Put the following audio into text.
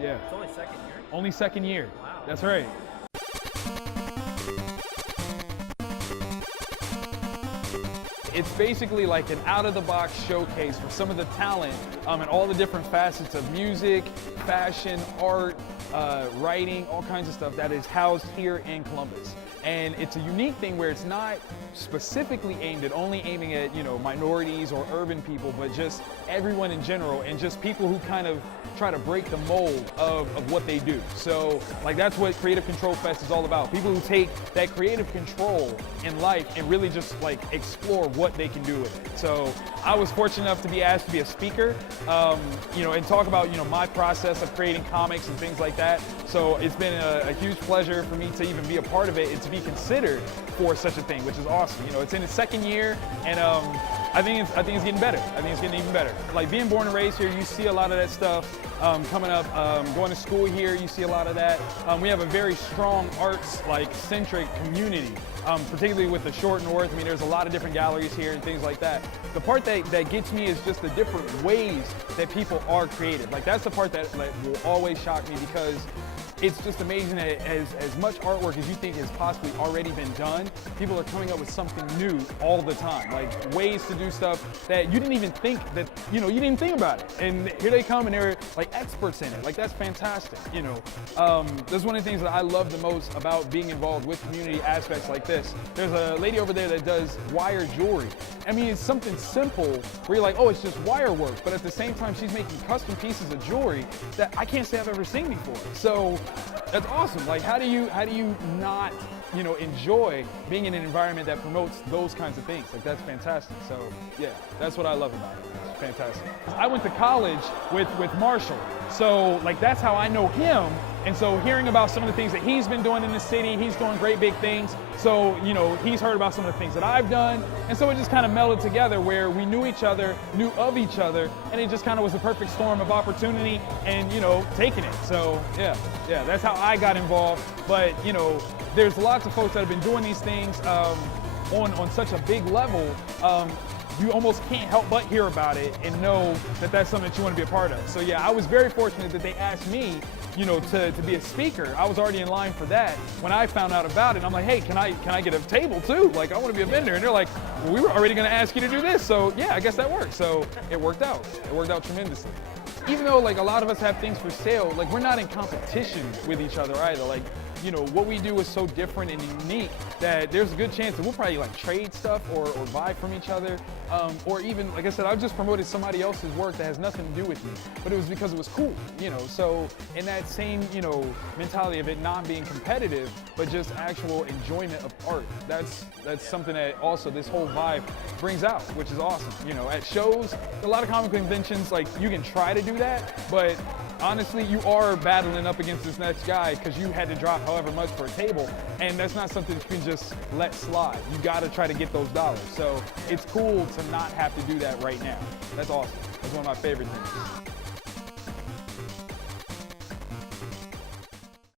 Yeah. It's only second year? Only second year. Wow. That's right. It's basically like an out-of-the-box showcase for some of the talent and all the different facets of music, fashion, art, writing, all kinds of stuff that is housed here in Columbus. And it's a unique thing where it's not specifically aiming at, you know, minorities or urban people, but just everyone in general, and just people who kind of try to break the mold of what they do. So like that's what Creative Control Fest is all about. People who take that creative control in life and really just like explore what they can do with it. So I was fortunate enough to be asked to be a speaker, you know, and talk about, you know, my process of creating comics and things like that. So it's been a huge pleasure for me to even be a part of it and to be considered for such a thing, which is awesome. You know, it's in its second year, and I think it's getting better. I think it's getting even better. Like being born and raised here, you see a lot of that stuff coming up. Going to school here, you see a lot of that. We have a very strong arts like centric community, particularly with the short north. I mean, there's a lot of different galleries here and things like that. The part that gets me is just the different ways that people are creative. Like that's the part that like, will always shock me, because it's just amazing that as much artwork as you think has possibly already been done, people are coming up with something new all the time. Like ways to do stuff that you didn't even think that, you know, you didn't think about it. And here they come and they're like experts in it. Like that's fantastic, you know. That's one of the things that I love the most about being involved with community aspects like this. There's a lady over there that does wire jewelry. I mean, it's something simple where you're like, oh, it's just wire work. But at the same time, she's making custom pieces of jewelry that I can't say I've ever seen before. So that's awesome. Like, how do you not, you know, enjoy being in an environment that promotes those kinds of things? Like, that's fantastic. So, yeah, that's what I love about it. It's fantastic. I went to college with Marshall, so like that's how I know him. And so hearing about some of the things that he's been doing in the city, he's doing great big things. So, you know, he's heard about some of the things that I've done. And so it just kind of melded together where we knew each other, knew of each other, and it just kind of was the perfect storm of opportunity and, you know, taking it. So, yeah, that's how I got involved. But, you know, there's lots of folks that have been doing these things on such a big level. You almost can't help but hear about it and know that that's something that you want to be a part of. So yeah, I was very fortunate that they asked me, you know, to be a speaker. I was already in line for that when I found out about it. I'm like, hey, can I get a table too? Like, I want to be a vendor. And they're like, well, we were already going to ask you to do this. So yeah, I guess that works. So it worked out. It worked out tremendously. Even though like a lot of us have things for sale, like we're not in competition with each other either. Like, you know, what we do is so different and unique that there's a good chance that we'll probably like trade stuff or buy from each other. Or even, like I said, I've just promoted somebody else's work that has nothing to do with me, but it was because it was cool, you know. So in that same, you know, mentality of it not being competitive, but just actual enjoyment of art, that's something that also this whole vibe brings out, which is awesome. You know, at shows, a lot of comic conventions, like you can try to do that, but honestly, you are battling up against this next guy because you had to drop however much for a table, and that's not something that you can just let slide. You got to try to get those dollars. So it's cool to not have to do that right now. That's awesome. That's one of my favorite things.